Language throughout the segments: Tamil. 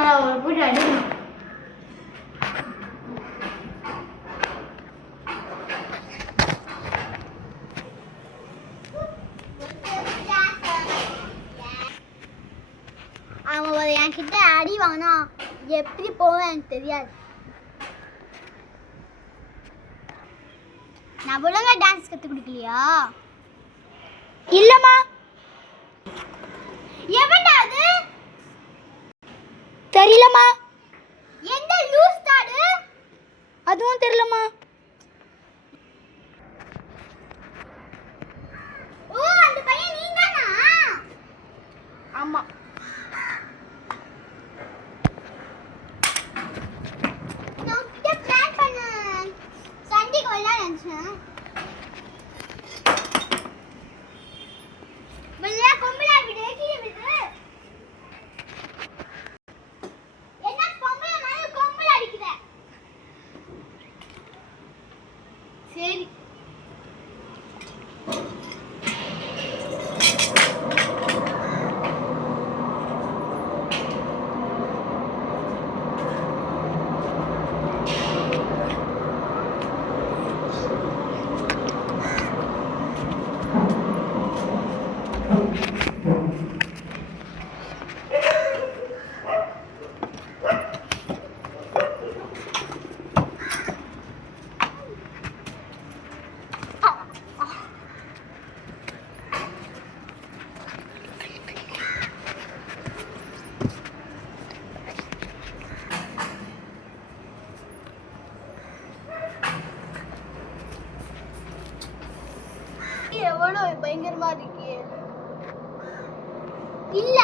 அவரை போட்டு அடிக்கணும். அவன் என்கிட்ட அடி வாங்கினா எப்படி போவேன் எனக்கு தெரியாது. நான் ஒழுங்கா டான்ஸ் கற்றுக் கொடுக்கலையா? இல்லைம்மா. எவன்டா அது? தெரியலம்மா. எந்த லூஸ் தாடு? அதுவும் தெரியலம்மா. ஓ, அந்த பையன் நீதானா? ஆமா. நான் கிட்ட பிளான் பண்ண சண்டைக்கு வரலாம் நினைச்சேன். வெள்ளையா கொம்பளா விடு, கீழே விடு. என்ன கொம்பளா மேல கொம்பளா அடிக்குற? சரி. எவ்வளோ பயங்கரமா இருக்கே. இல்ல.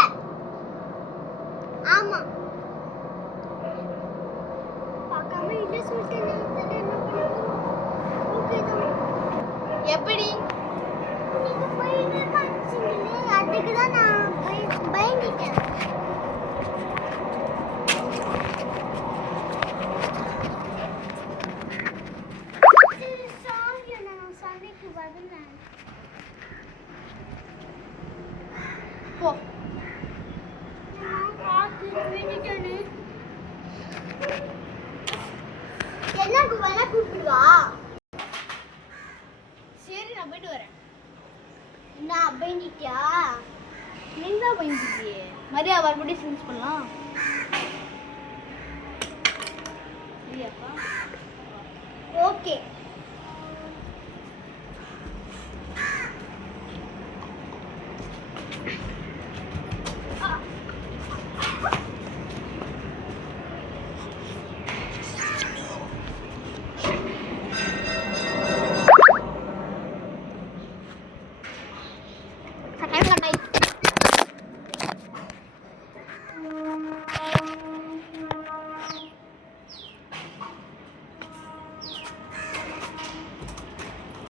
ஆமா. பார்க்காம இல்ல சொல்லிட்டேன். என்ன பண்ணுவோம்? ஓகே தான். எப்படி? நீங்க பயங்கரமா அடிச்சீங்களே, அதுக்கு தான் நான் பயந்துட்டேன். சாரி, நான் சண்டைக்கு வரல. போ. நான் காத்து வேண்டிட்டேனே. எல்லாருக்கும் வேணா கூப்பிடுவா. சரி, நான் போயிட்டு வரேன். நான் பயந்துட்டியா? நீங்க தான் பயந்துட்டியே. மரியா மறுபடியும் சென்ஸ் பண்ணலாம். சரியாப்பா? ஓகே.